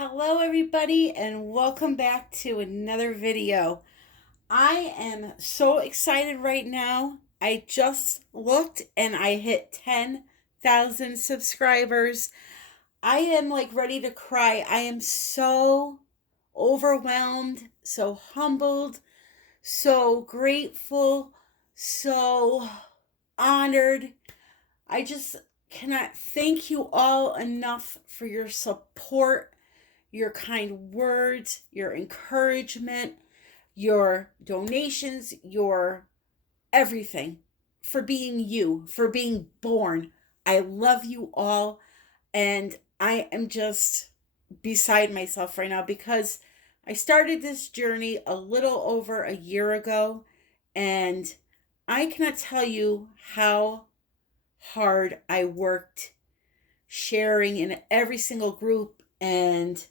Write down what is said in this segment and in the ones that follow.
Hello everybody and welcome back to another video. I am so excited right now. I just looked and I hit 10,000 subscribers. I am like ready to cry. I am so overwhelmed, so humbled, so grateful, so honored. I just cannot thank you all enough for your support, your kind words, your encouragement, your donations, your everything, for being you, for being born. I love you all, and I am just beside myself right now because I started this journey a little over a year ago, and I cannot tell you how hard I worked sharing in every single group and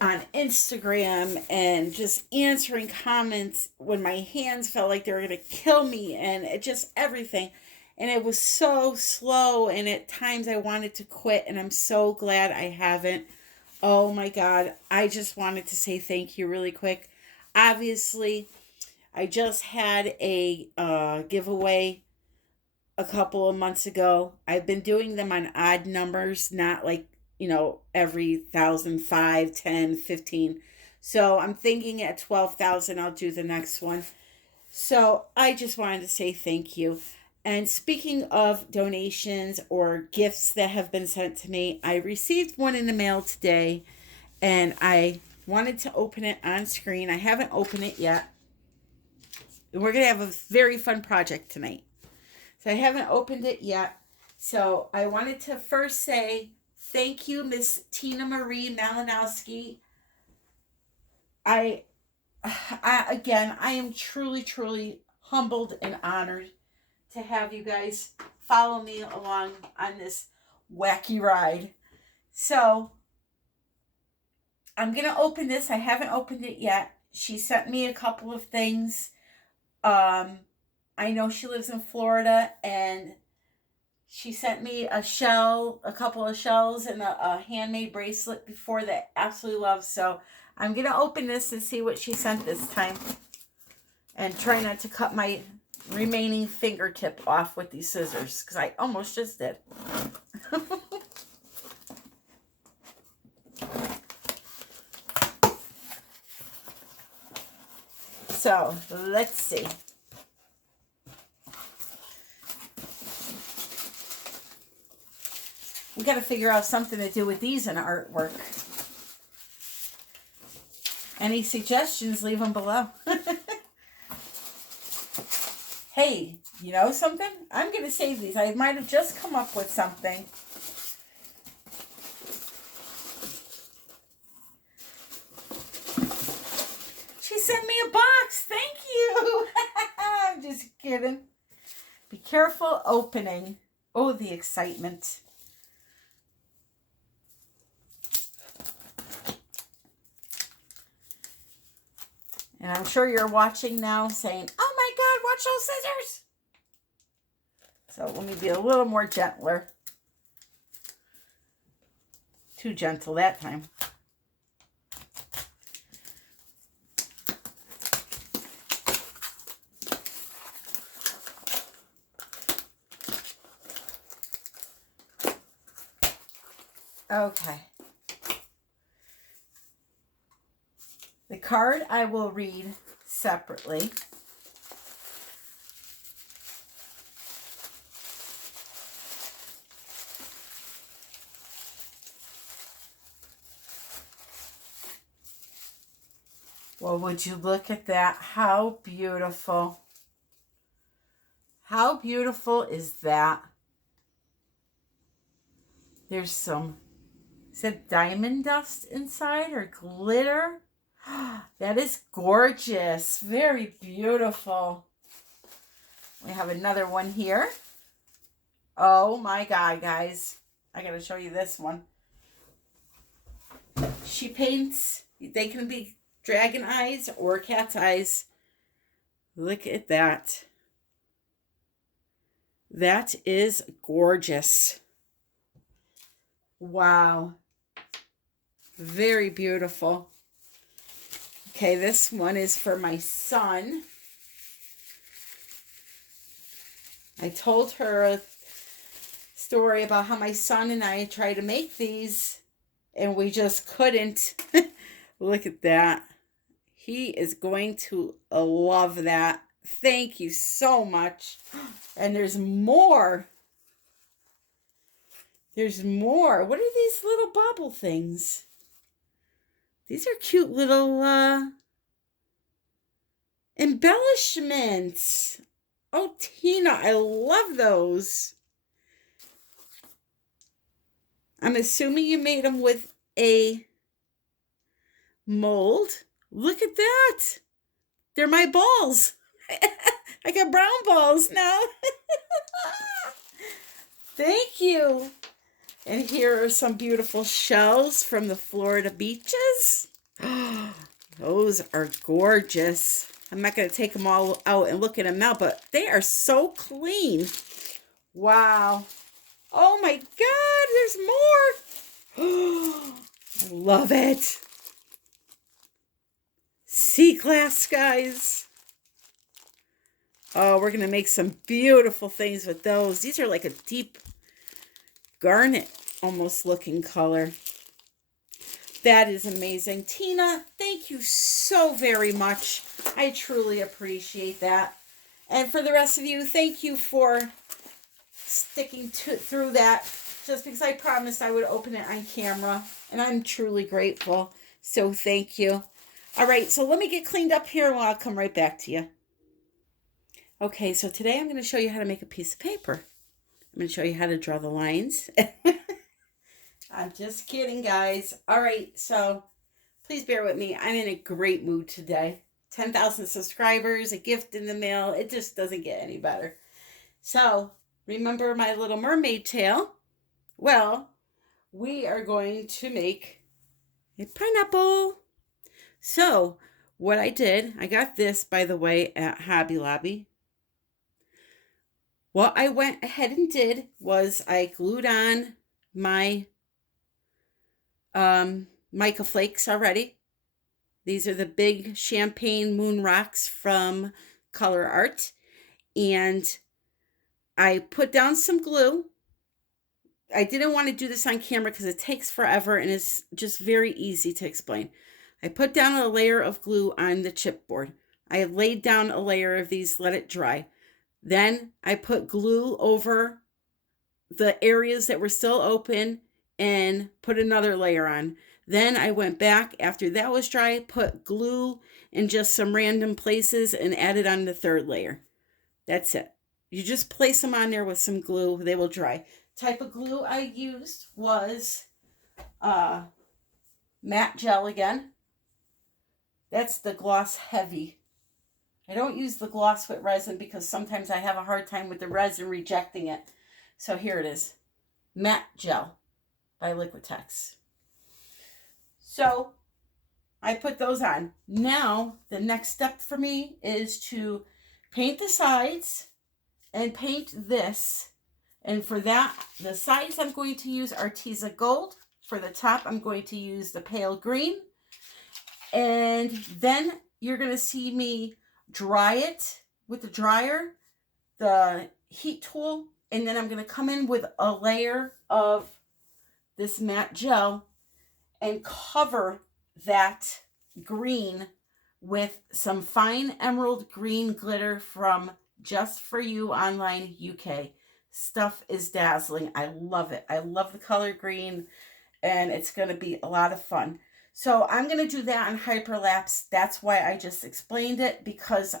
on Instagram and just answering comments when my hands felt like they were going to kill me, and it just everything. And it was so slow, and at times I wanted to quit, and I'm so glad I haven't. Oh my God. I just wanted to say thank you really quick. Obviously, I just had a giveaway a couple of months ago. I've been doing them on odd numbers, not like, every 1,000, 5, 10, 15. So I'm thinking at 12,000, I'll do the next one. So I just wanted to say thank you. And speaking of donations or gifts that have been sent to me, I received one in the mail today, and I wanted to open it on screen. I haven't opened it yet. We're going to have a very fun project tonight. So I haven't opened it yet. So I wanted to first say thank you, Miss Tina Marie Malinowski. I am truly, truly humbled and honored to have you guys follow me along on this wacky ride. So I'm going to open this. I haven't opened it yet. She sent me a couple of things. I know she lives in Florida, and she sent me a couple of shells, and a handmade bracelet before that I absolutely love. So I'm going to open this and see what she sent this time, and try not to cut my remaining fingertip off with these scissors, because I almost just did. So let's see. We got to figure out something to do with these in artwork. Any suggestions, leave them below. Hey, you know something? I'm going to save these. I might have just come up with something. She sent me a box. Thank you. I'm just kidding. Be careful opening. Oh, the excitement. And I'm sure you're watching now saying, oh my God, watch those scissors. So let me be a little more gentler. Too gentle that time. Okay. The card I will read separately. Well, would you look at that? How beautiful. How beautiful is that? There's some, is it diamond dust inside or glitter? That is gorgeous. Very beautiful. We have another one here. Oh my God, guys. I gotta show you this one. She paints, they can be dragon eyes or cat's eyes. Look at that. That is gorgeous. Wow. Very beautiful. Okay, this one is for my son. I told her a story about how my son and I tried to make these and we just couldn't. Look at that. He is going to love that. Thank you so much. And there's more. There's more. What are these little bobble things? These are cute little embellishments. Oh, Tina, I love those. I'm assuming you made them with a mold. Look at that. They're my balls. I got brown balls now. Thank you. And here are some beautiful shells from the Florida beaches. Those are gorgeous. I'm not going to take them all out and look at them now, but they are so clean. Wow. Oh my God, there's more. I love it. Sea glass, guys. Oh, we're going to make some beautiful things with those. These are like a deep garnet almost looking color. That is amazing. Tina, thank you so very much. I truly appreciate that. And for the rest of you, thank you for sticking through that. Just because I promised I would open it on camera. And I'm truly grateful. So thank you. All right, so let me get cleaned up here and I'll come right back to you. Okay, so today I'm going to show you how to make a piece of paper. I'm going to show you how to draw the lines. I'm just kidding, guys. All right, so please bear with me. I'm in a great mood today. 10,000 subscribers, a gift in the mail. It just doesn't get any better. So, remember my little mermaid tail? Well, we are going to make a pineapple. So, what I did, I got this, by the way, at Hobby Lobby. What I went ahead and did was I glued on my mica flakes already. These are the big champagne moon rocks from Color Art. And I put down some glue. I didn't want to do this on camera because it takes forever and it's just very easy to explain. I put down a layer of glue on the chipboard. I laid down a layer of these, let it dry. Then I put glue over the areas that were still open and put another layer on. Then I went back after that was dry, put glue in just some random places and added on the third layer. That's it. You just place them on there with some glue. They will dry. Type of glue I used was matte gel again. That's the gloss heavy. I don't use the gloss with resin because sometimes I have a hard time with the resin rejecting it. So here it is. Matte gel by Liquitex. So I put those on. Now the next step for me is to paint the sides and paint this. And for that, the sides I'm going to use Arteza Gold. For the top, I'm going to use the pale green. And then you're going to see me dry it with the dryer, the heat tool, and then I'm going to come in with a layer of this matte gel and cover that green with some fine emerald green glitter from Just For You Online UK. Stuff is dazzling. I love it. I love the color green, and it's going to be a lot of fun. So I'm going to do that on hyperlapse. That's why I just explained it, because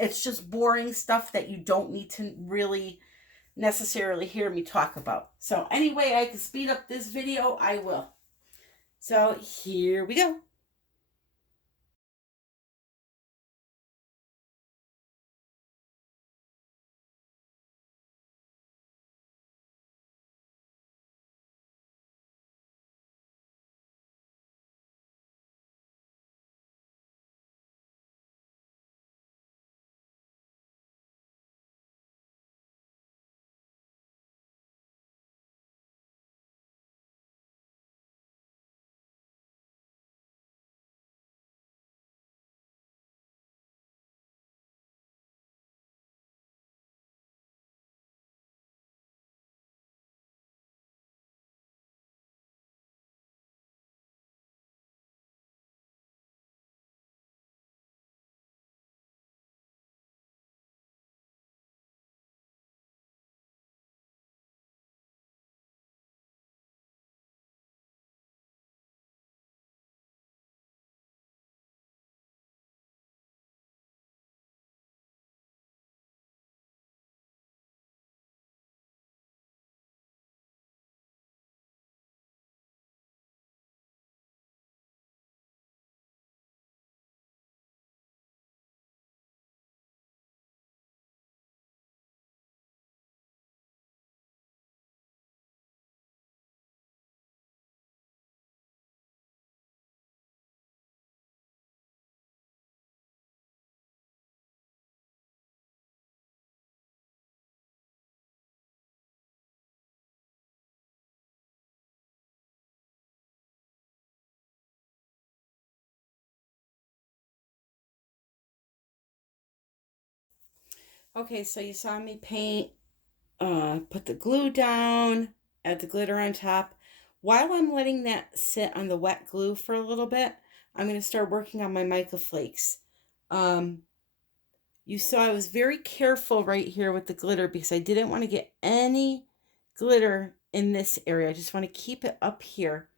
it's just boring stuff that you don't need to really necessarily hear me talk about. So anyway, I can speed up this video, I will. So here we go. Okay, so you saw me paint, put the glue down, add the glitter on top. While I'm letting that sit on the wet glue for a little bit, I'm going to start working on my mica flakes. Um, you saw I was very careful right here with the glitter because I didn't want to get any glitter in this area. I just want to keep it up here.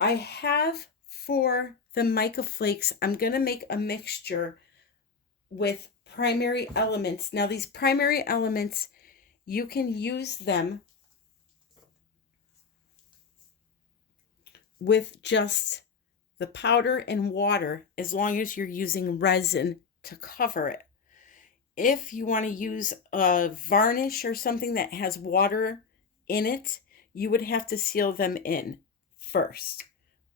I have for the mica flakes, I'm going to make a mixture with primary elements. Now, these primary elements, you can use them with just the powder and water as long as you're using resin to cover it. If you want to use a varnish or something that has water in it, you would have to seal them in first.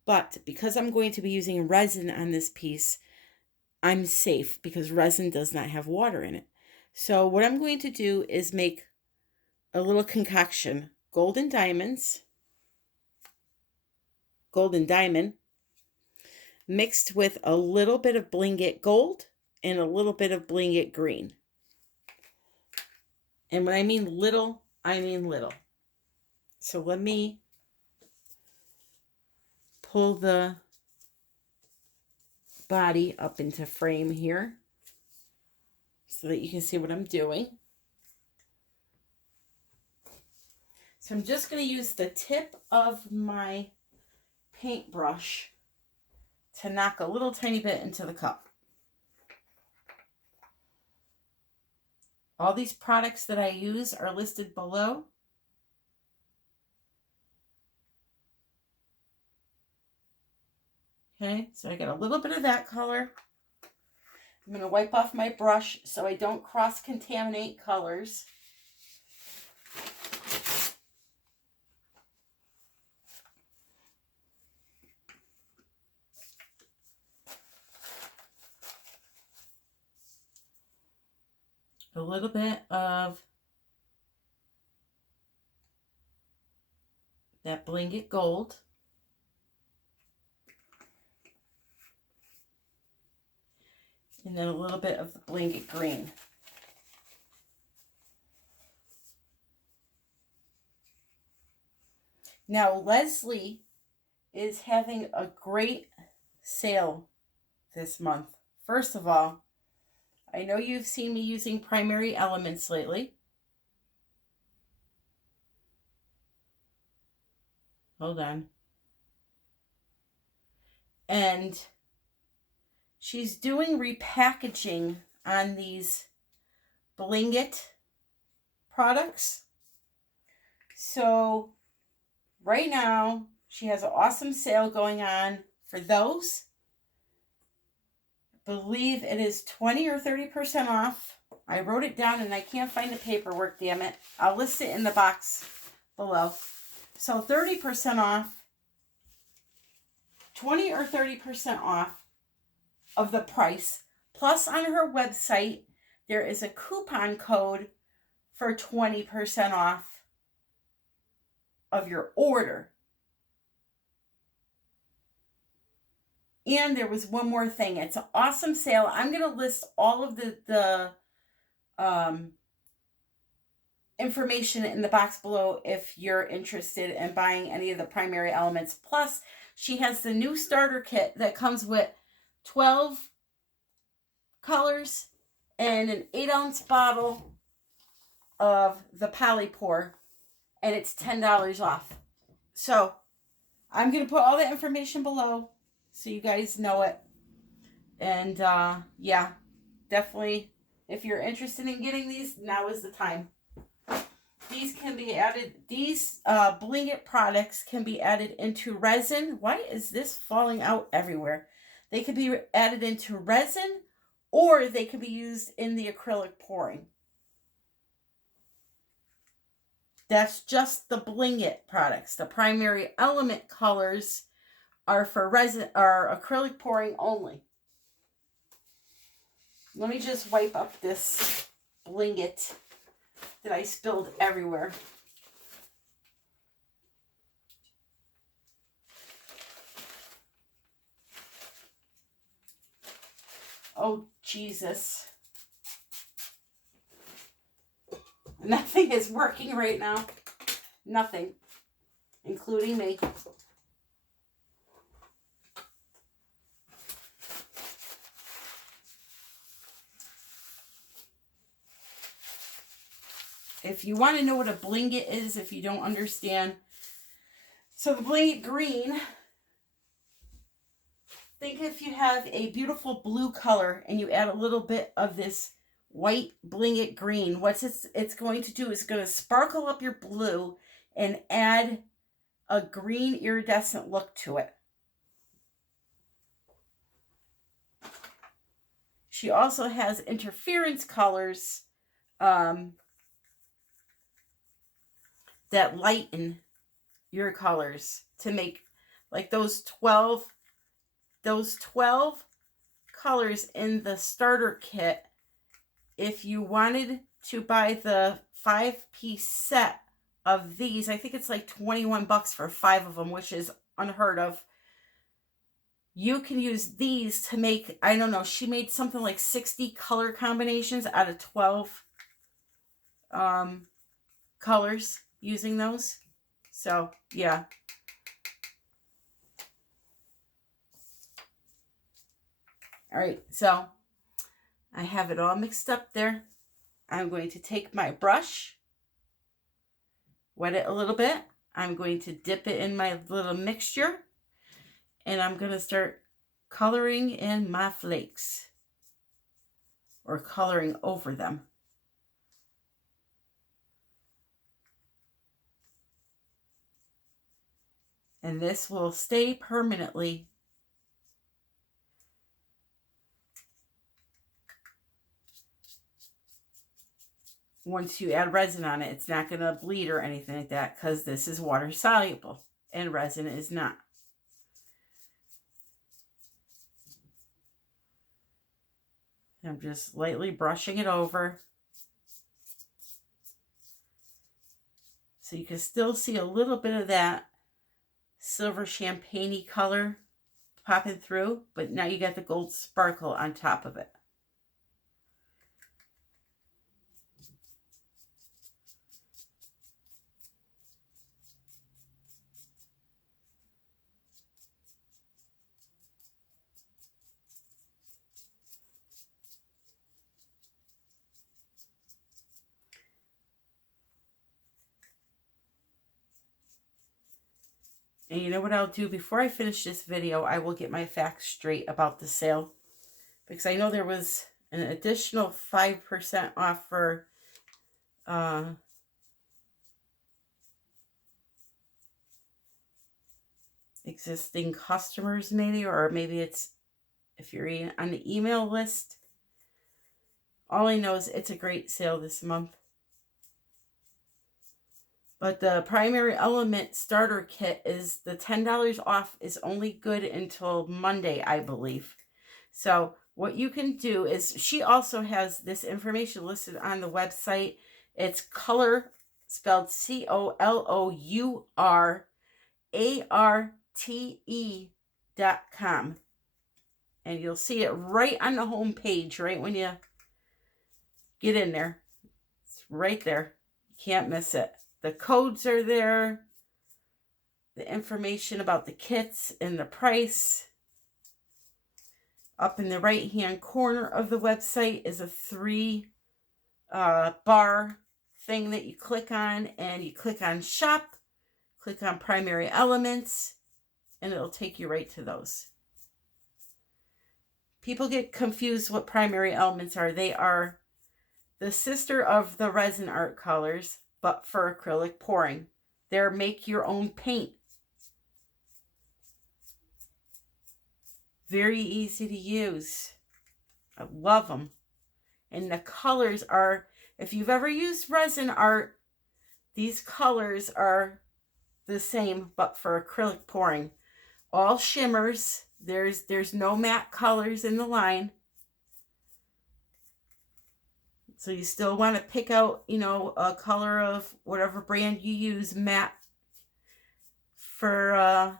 But because I'm going to be using resin on this piece, I'm safe because resin does not have water in it. So what I'm going to do is make a little concoction. Golden diamond, mixed with a little bit of bling it gold and a little bit of bling it green. And when I mean little, I mean little. So let me pull the body up into frame here so that you can see what I'm doing. So I'm just going to use the tip of my paintbrush to knock a little tiny bit into the cup. All these products that I use are listed below. Okay, so I got a little bit of that color. I'm going to wipe off my brush so I don't cross-contaminate colors. A little bit of that bling it gold. And then a little bit of the bling it green. Now Leslie is having a great sale this month. First of all, I know you've seen me using primary elements lately. Hold on. And she's doing repackaging on these Bling It products. So right now, she has an awesome sale going on for those. I believe it is 20 or 30% off. I wrote it down and I can't find the paperwork, damn it. I'll list it in the box below. So 30% off, 20 or 30% off of the price. Plus on her website, there is a coupon code for 20% off of your order. And there was one more thing. It's an awesome sale. I'm going to list all of the information in the box below if you're interested in buying any of the primary elements. Plus, she has the new starter kit that comes with 12 colors and an 8-ounce bottle of the Polypore, and it's $10 off. So I'm going to put all the information below so you guys know it. And yeah, definitely, if you're interested in getting these, now is the time. These can be added, these Bling It products can be added into resin. Why is this falling out everywhere? They can be added into resin, or they can be used in the acrylic pouring. That's just the Bling It products. The primary element colors are for resin or acrylic pouring only. Let me just wipe up this Bling It that I spilled everywhere. Oh, Jesus. Nothing is working right now. Nothing. Including me. If you want to know what a blanket is, if you don't understand. So the blanket green, think if you have a beautiful blue color and you add a little bit of this white blanket green, what it's going to do is going to sparkle up your blue and add a green iridescent look to it. She also has interference colors that lighten your colors to make like those 12 colors in the starter kit. If you wanted to buy the 5-piece set of these, I think it's like 21 bucks for 5 of them, which is unheard of. You can use these to make, I don't know, she made something like 60 color combinations out of 12 colors using those. So, yeah. All right, so I have it all mixed up there. I'm going to take my brush, wet it a little bit. I'm going to dip it in my little mixture, and I'm going to start coloring in my flakes, or coloring over them. And this will stay permanently. Once you add resin on it, it's not going to bleed or anything like that, because this is water soluble and resin is not. I'm just lightly brushing it over so you can still see a little bit of that silver champagne-y color popping through, but now you got the gold sparkle on top of it. And you know what I'll do? Before I finish this video, I will get my facts straight about the sale. Because I know there was an additional 5% off for existing customers, maybe. Or maybe it's if you're on the email list. All I know is it's a great sale this month. But the primary element starter kit is the $10 off is only good until Monday, I believe. So what you can do is, she also has this information listed on the website. It's color, spelled COLOURARTE.com. And you'll see it right on the home page, right when you get in there. It's right there. You can't miss it. The codes are there, the information about the kits and the price. Up in the right hand corner of the website is a 3 bar thing that you click on, and you click on shop, click on primary elements, and it'll take you right to those. People get confused what primary elements are. They are the sister of the resin art colors, but for acrylic pouring. They're make your own paint. Very easy to use. I love them. And the colors are, if you've ever used resin art, these colors are the same, but for acrylic pouring. All shimmers. There's no matte colors in the line. So you still want to pick out, you know, a color of whatever brand you use, matte, for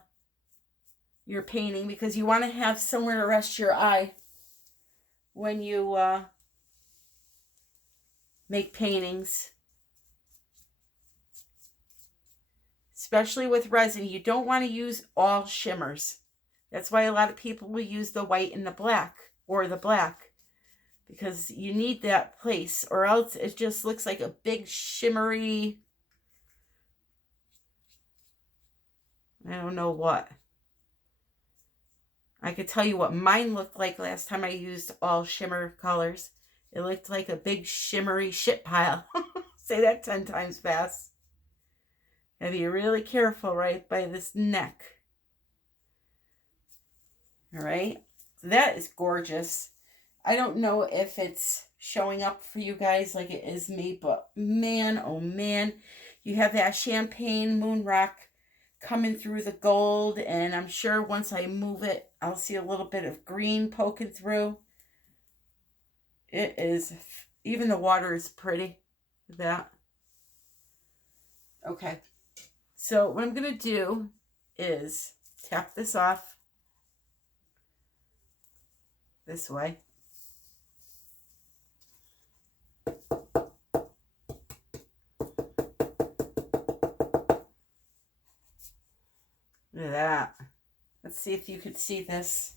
your painting, because you want to have somewhere to rest your eye when you make paintings. especially with resin, you don't want to use all shimmers. That's why a lot of people will use the white and the black, or the black, because you need that place, or else it just looks like a big shimmery, I don't know what. I could tell you what mine looked like last time I used all shimmer colors. It looked like a big shimmery shit pile. Say that 10 times fast. Gotta be really careful right by this neck. All right, so that is gorgeous. I don't know if it's showing up for you guys like it is me, but man, oh man, you have that champagne moon rock coming through the gold, and I'm sure once I move it, I'll see a little bit of green poking through. It is, even the water is pretty. Look at that. Okay, so what I'm going to do is tap this off this way. Look at that. Let's see if you could see this.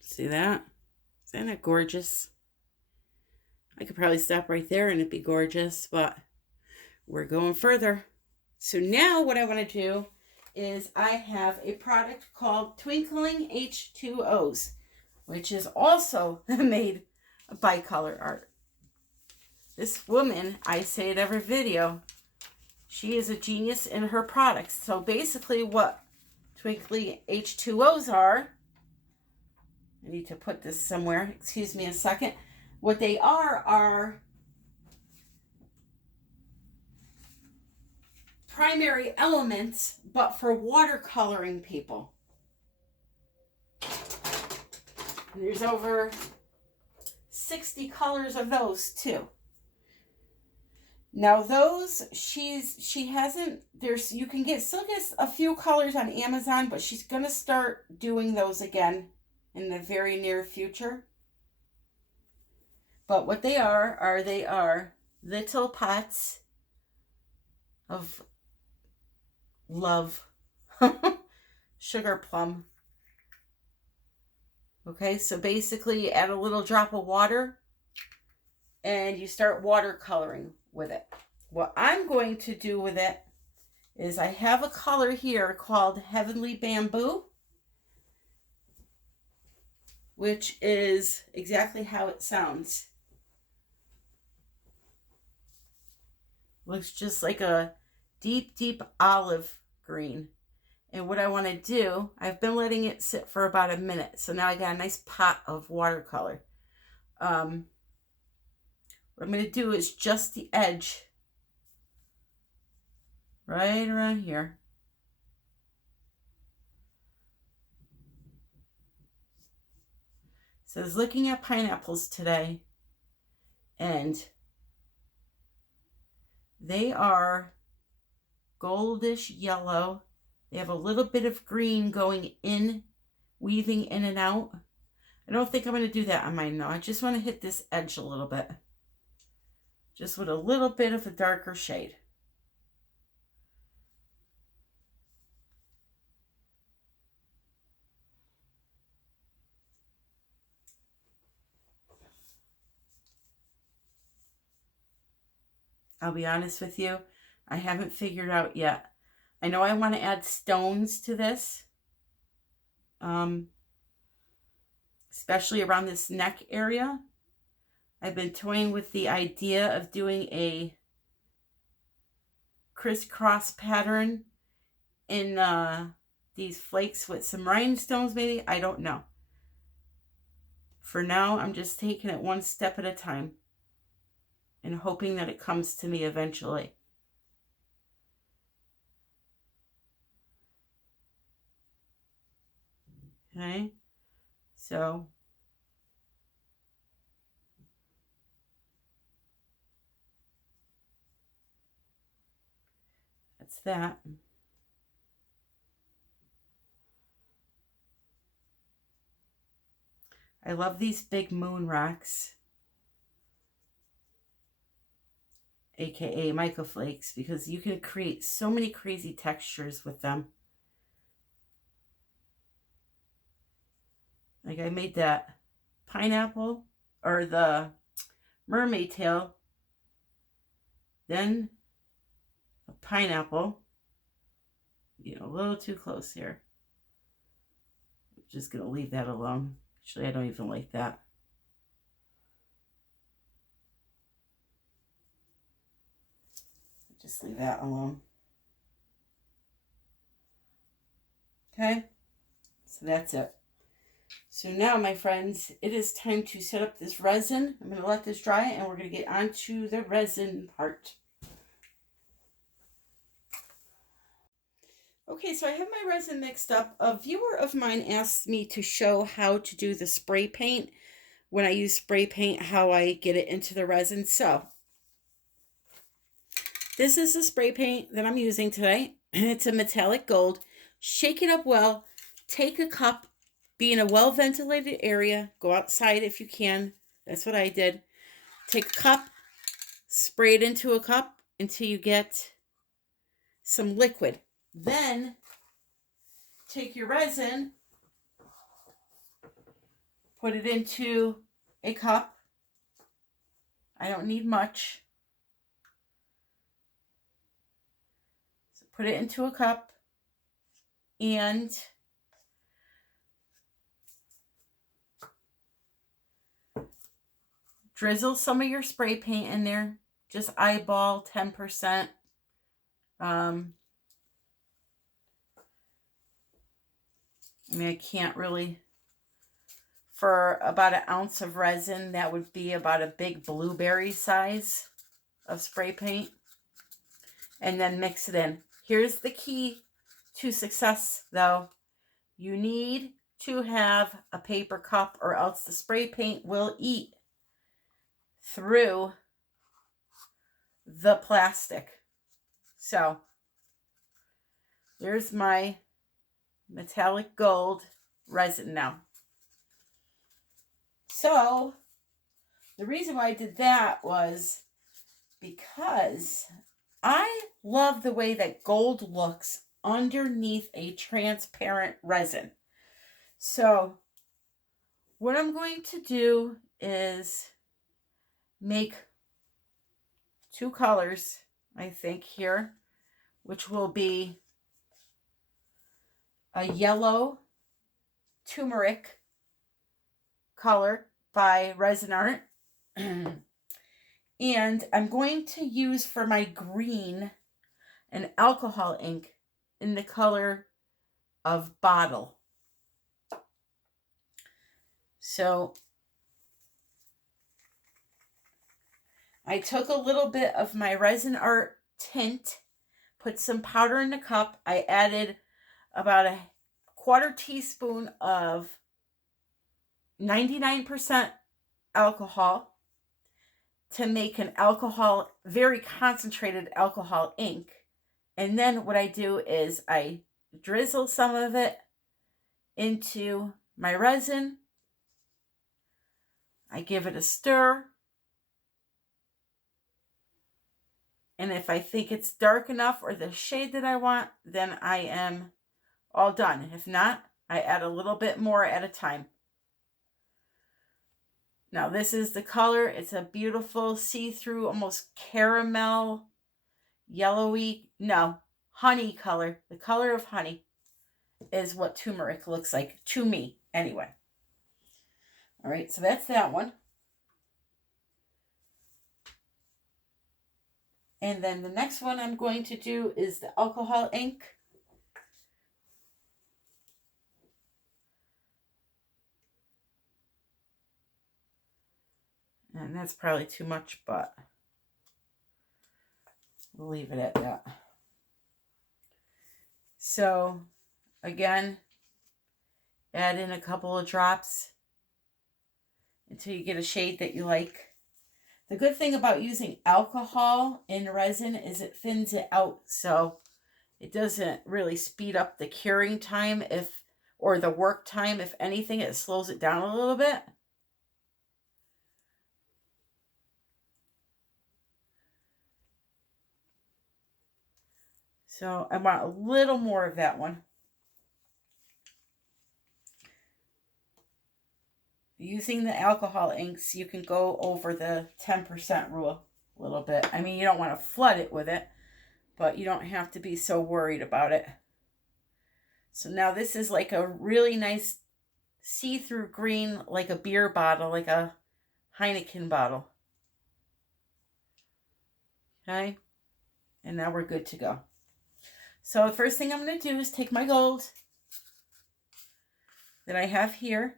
See that? Isn't that gorgeous? I could probably stop right there and it'd be gorgeous, but we're going further. So now what I want to do is I have a product called Twinkling H2Os, which is also made of bicolor art. This woman, I say it every video, she is a genius in her products. So basically what Twinkling H2Os are, I need to put this somewhere, excuse me a second. What they are primary elements, but for watercoloring people. And there's over 60 colors of those too. Now those, she hasn't, there's, you can still get a few colors on Amazon, but she's going to start doing those again in the very near future. But what they are they are little pots of love. Sugar plum. Okay, so basically you add a little drop of water and you start watercoloring with it. What I'm going to do with it is I have a color here called Heavenly Bamboo, which is exactly how it sounds. Looks just like a deep, deep olive green. And what I want to do, I've been letting it sit for about a minute. So now I got a nice pot of watercolor. What I'm going to do is just the edge. Right around here. It says looking at pineapples today. And they are goldish yellow. They have a little bit of green going in, weaving in and out. I don't think I'm going to do that on mine, though. I just want to hit this edge a little bit. Just with a little bit of a darker shade. I'll be honest with you, I haven't figured out yet. I know I want to add stones to this. Especially around this neck area. I've been toying with the idea of doing a crisscross pattern in these flakes with some rhinestones maybe. I don't know. For now, I'm just taking it one step at a time and hoping that it comes to me eventually. Okay, so that's that. I love these big moon rocks, aka Mica flakes, because you can create so many crazy textures with them. Like I made that pineapple or the mermaid tail, then a pineapple. You know, a little too close here. I'm just gonna leave that alone. Actually, I don't even like that. Just leave that alone. Okay, so that's it. So now, my friends, it is time to set up this resin. I'm going to let this dry, and we're going to get onto the resin part. Okay, so I have my resin mixed up. A viewer of mine asked me to show how to do the spray paint. When I use spray paint, how I get it into the resin. So, this is the spray paint that I'm using today. It's a metallic gold. Shake it up well. Take a cup. Be in a well-ventilated area. Go outside if you can. That's what I did. Take a cup. Spray it into a cup until you get some liquid. Then, take your resin. Put it into a cup. I don't need much. So put it into a cup. And drizzle some of your spray paint in there. Just eyeball 10%. I mean, I can't really. For about an ounce of resin, that would be about a big blueberry size of spray paint. And then mix it in. Here's the key to success, though. You need to have a paper cup, or else the spray paint will eat through the plastic. So, there's my metallic gold resin now. So, the reason why I did that was because I love the way that gold looks underneath a transparent resin. So, what I'm going to do is make two colors, I think, here, which will be a yellow turmeric color by Resin Art. And I'm going to use for my green an alcohol ink in the color of bottle. So I took a little bit of my Resin Art tint, put some powder in the cup. I added about a quarter teaspoon of 99% alcohol to make an alcohol, very concentrated alcohol ink. And then what I do is I drizzle some of it into my resin. I give it a stir. And if I think it's dark enough or the shade that I want, then I am all done. If not, I add a little bit more at a time. Now this is the color. It's a beautiful see-through, almost caramel, yellowy, no, honey color. The color of honey is what turmeric looks like to me anyway. All right, so that's that one. And then the next one I'm going to do is the alcohol ink. And that's probably too much, but we'll leave it at that. So, again, add in a couple of drops until you get a shade that you like. The good thing about using alcohol in resin is it thins it out, so it doesn't really speed up the curing time. If or the work time. If anything, it slows it down a little bit. So I want a little more of that one. Using the alcohol inks, you can go over the 10% rule a little bit. I mean, you don't want to flood it with it, but you don't have to be so worried about it. So now this is like a really nice see-through green, like a beer bottle, like a Heineken bottle. Okay? And now we're good to go. So the first thing I'm going to do is take my gold that I have here.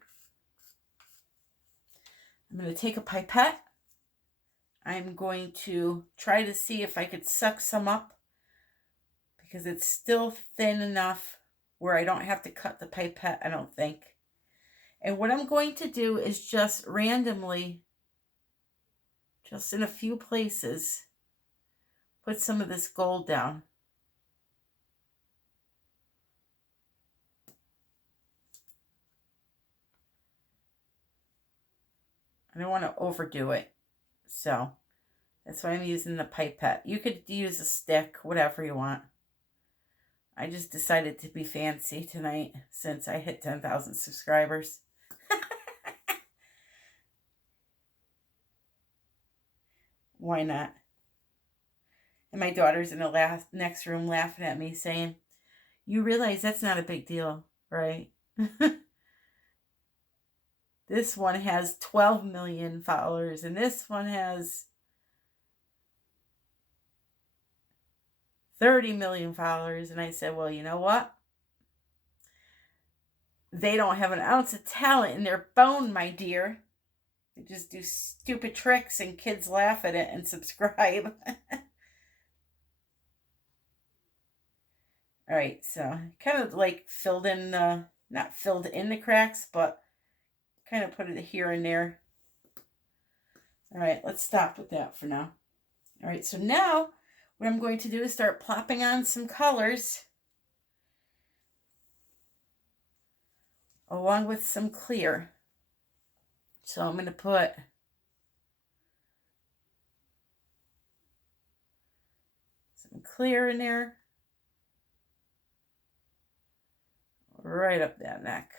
I'm going to take a pipette. I'm going to try to see if I could suck some up because it's still thin enough where I don't have to cut the pipette, I don't think. And what I'm going to do is just randomly, just in a few places, put some of this gold down. I don't want to overdo it, so that's why I'm using the pipette. You could use a stick, whatever you want. I just decided to be fancy tonight since I hit 10,000 subscribers. Why not? And my daughter's in the next room laughing at me saying, you realize that's not a big deal, right? This one has 12 million followers and this one has 30 million followers. And I said, well, you know what? They don't have an ounce of talent in their bone, my dear. They just do stupid tricks and kids laugh at it and subscribe. All right, so kind of like filled in the, not filled in the cracks, but kind of put it here and there. All right, let's stop with that for now. All right, so now what I'm going to do is start plopping on some colors along with some clear. So I'm going to put some clear in there, right up that neck.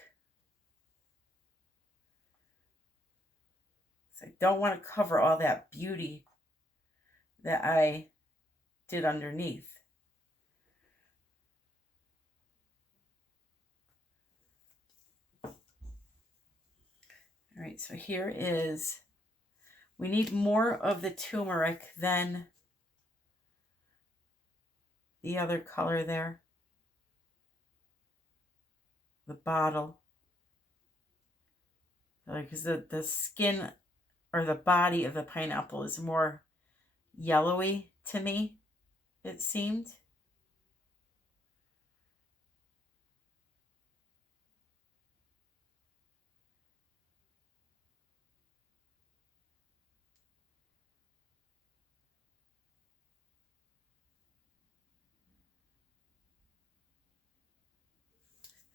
So I don't want to cover all that beauty that I did underneath. All right, so here is, we need more of the turmeric than the other color there. The bottle. Because the skin or the body of the pineapple is more yellowy to me, it seemed.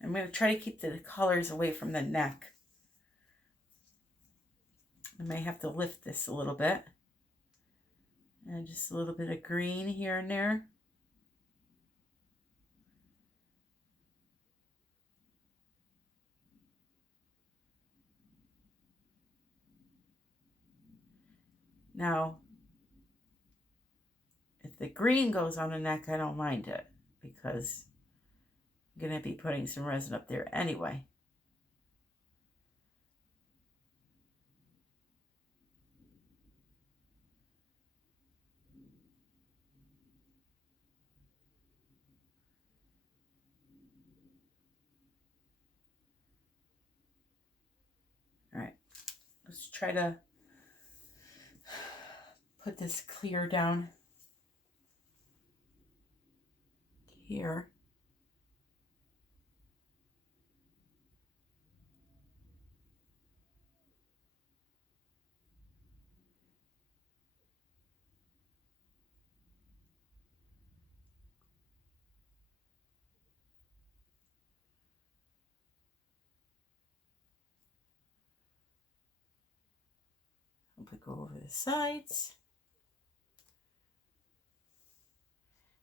I'm going to try to keep the colors away from the neck. I may have to lift this a little bit. And just a little bit of green here and there. Now, if the green goes on the neck, I don't mind it because I'm going to be putting some resin up there anyway. All right, let's try to put this clear down here. Go over the sides.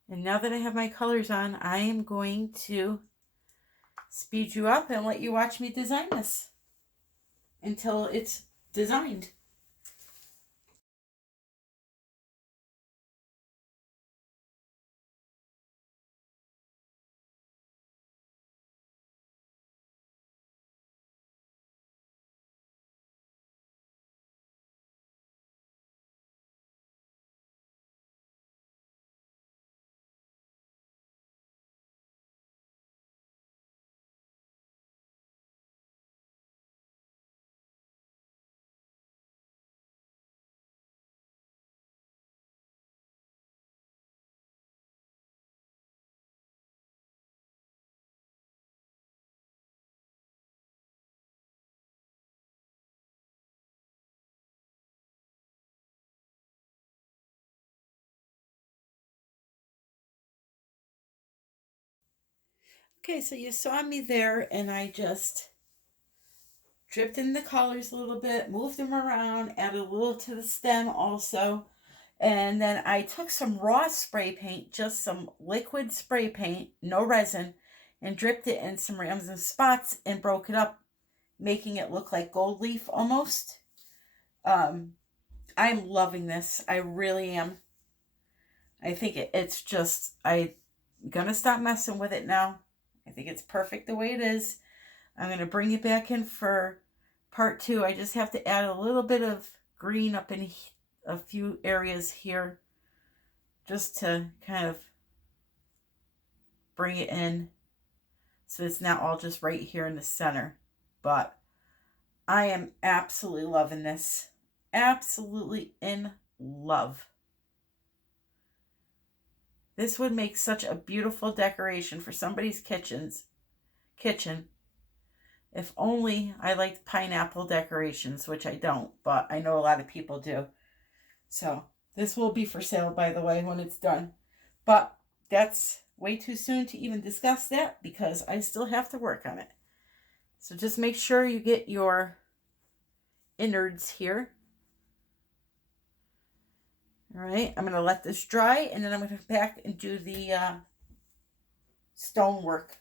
And now that I have my colors on, I am going to speed you up and let you watch me design this until it's designed. Okay, so you saw me there, and I just dripped in the colors a little bit, moved them around, added a little to the stem also. And then I took some raw spray paint, just some liquid spray paint, no resin, and dripped it in some random spots and broke it up, making it look like gold leaf almost. I'm loving this. I really am. I think it's just, I'm going to stop messing with it now. I think it's perfect the way it is. I'm going to bring it back in for part 2. I just have to add a little bit of green up in a few areas here just to kind of bring it in so it's not all just right here in the center. But I am absolutely loving this. Absolutely in love. This would make such a beautiful decoration for somebody's kitchen. If only I liked pineapple decorations, which I don't, but I know a lot of people do. So this will be for sale, by the way, when it's done. But that's way too soon to even discuss that because I still have to work on it. So just make sure you get your innards here. All right, I'm going to let this dry, and then I'm going to come back and do the stone work.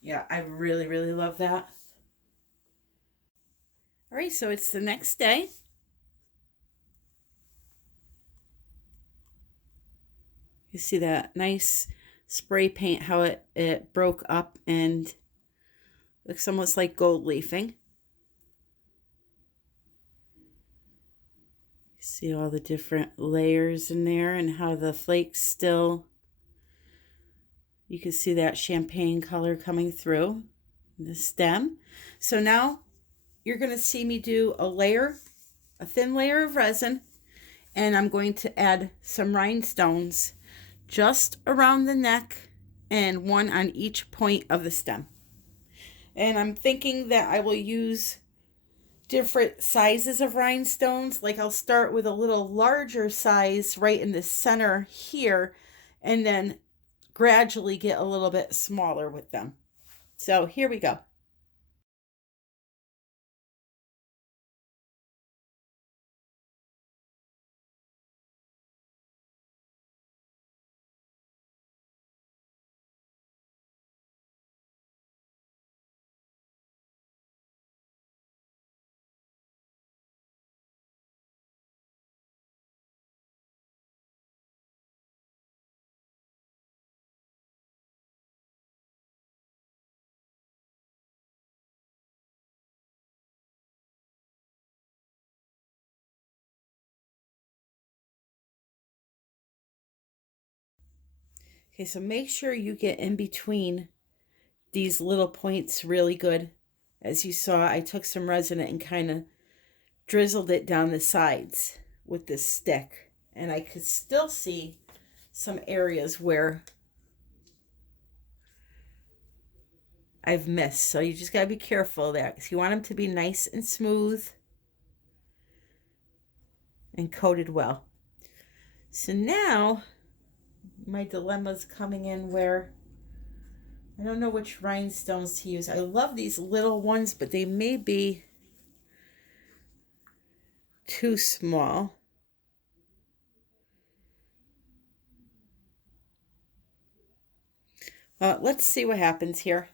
Yeah, I really, really love that. All right, so it's the next day. You see that nice spray paint, how it broke up and looks almost like gold leafing. You see all the different layers in there and how the flakes still, you can see that champagne color coming through the stem. So now you're going to see me do a thin layer of resin, and I'm going to add some rhinestones just around the neck and one on each point of the stem. And I'm thinking that I will use different sizes of rhinestones. Like I'll start with a little larger size right in the center here, and then gradually get a little bit smaller with them. So here we go. Okay, so make sure you get in between these little points really good. As you saw, I took some resin and kind of drizzled it down the sides with this stick. And I could still see some areas where I've missed. So you just got to be careful of that because you want them to be nice and smooth and coated well. So now my dilemma's coming in where I don't know which rhinestones to use. I love these little ones, but they may be too small. Let's see what happens here.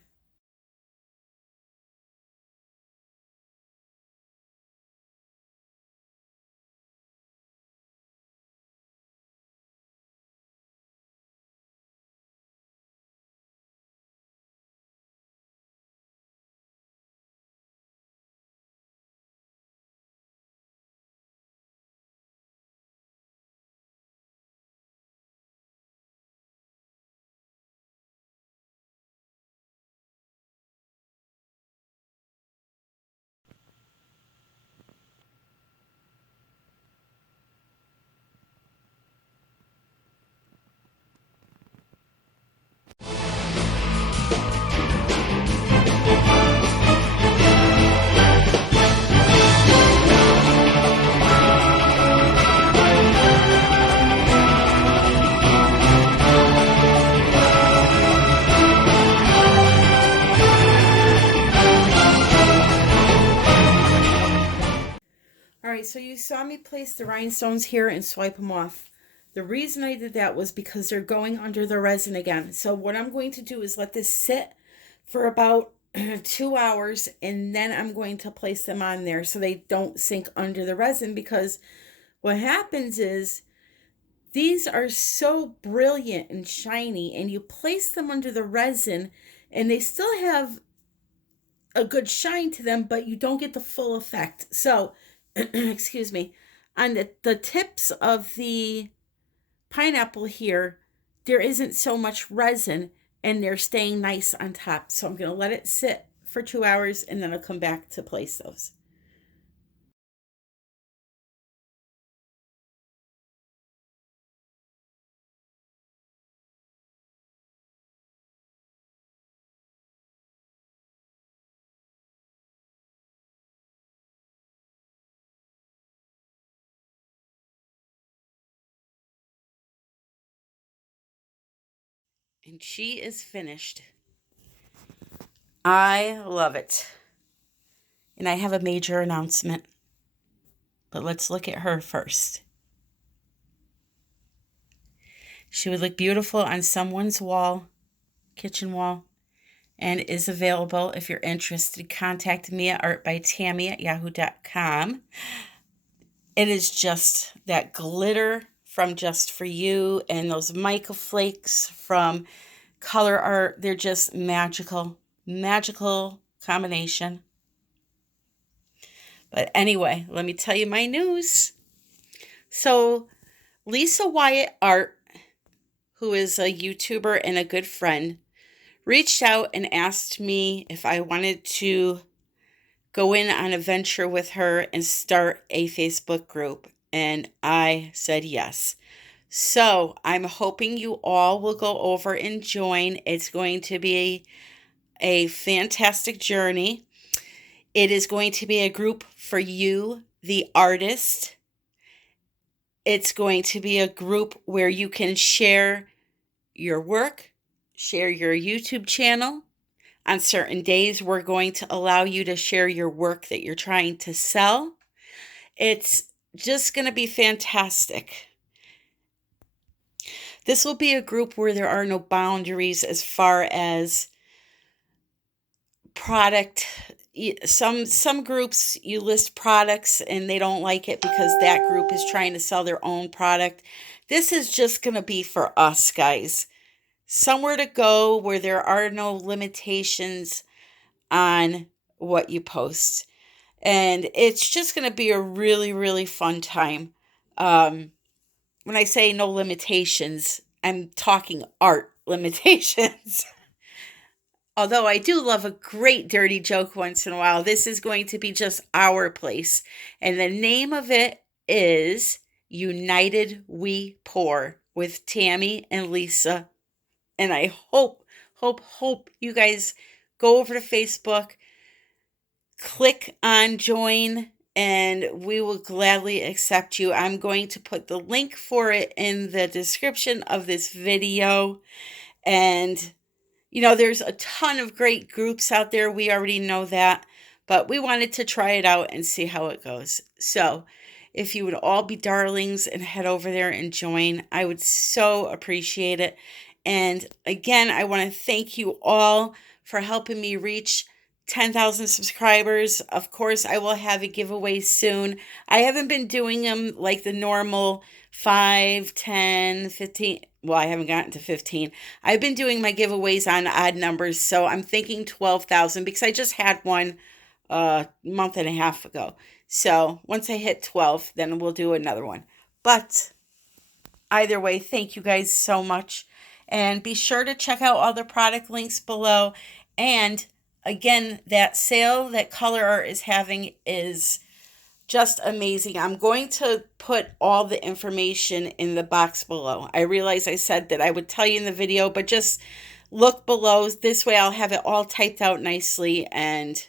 All right, so you saw me place the rhinestones here and swipe them off. The reason I did that was because they're going under the resin again. So what I'm going to do is let this sit for about 2 hours, and then I'm going to place them on there so they don't sink under the resin, because what happens is these are so brilliant and shiny, and you place them under the resin and they still have a good shine to them, but you don't get the full effect. So, excuse me, on the tips of the pineapple here, there isn't so much resin and they're staying nice on top. So I'm going to let it sit for 2 hours and then I'll come back to place those. And she is finished. I love it. And I have a major announcement. But let's look at her first. She would look beautiful on someone's wall, kitchen wall, and is available. If you're interested, contact me at artbytammy@yahoo.com. It is just that glitter from Just For You and those mica flakes from Color Art. They're just magical, magical combination. But anyway, let me tell you my news. So Lisa Wyatt Art, who is a YouTuber and a good friend, reached out and asked me if I wanted to go in on a venture with her and start a Facebook group. And I said yes. So I'm hoping you all will go over and join. It's going to be a fantastic journey. It is going to be a group for you, the artist. It's going to be a group where you can share your work, share your YouTube channel. On certain days, we're going to allow you to share your work that you're trying to sell. It's just going to be fantastic. This will be a group where there are no boundaries as far as product. Some groups, you list products and they don't like it because that group is trying to sell their own product. This is just going to be for us, guys. Somewhere to go where there are no limitations on what you post. And it's just going to be a really, really fun time. When I say no limitations, I'm talking art limitations. Although I do love a great dirty joke once in a while, this is going to be just our place. And the name of it is United We Pour with Tammy and Lisa. And I hope you guys go over to Facebook, click on join, and we will gladly accept you. I'm going to put the link for it in the description of this video. And You know, there's a ton of great groups out there. We already know that, but we wanted to try it out and see how it goes. So, if you would all be darlings and head over there and join, I would so appreciate it. And again, I want to thank you all for helping me reach 10,000 subscribers. Of course, I will have a giveaway soon. I haven't been doing them like the normal 5, 10, 15. Well, I haven't gotten to 15. I've been doing my giveaways on odd numbers, so I'm thinking 12,000 because I just had one a month and a half ago. So once I hit 12, then we'll do another one. But either way, thank you guys so much. And be sure to check out all the product links below. And again, that sale that Color Art is having is just amazing. I'm going to put all the information in the box below. I realize I said that I would tell you in the video, but just look below. This way I'll have it all typed out nicely and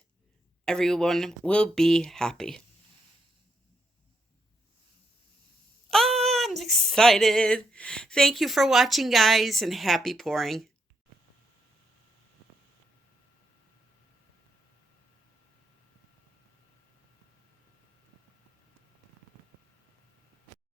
everyone will be happy. Oh, I'm excited. Thank you for watching, guys, and happy pouring.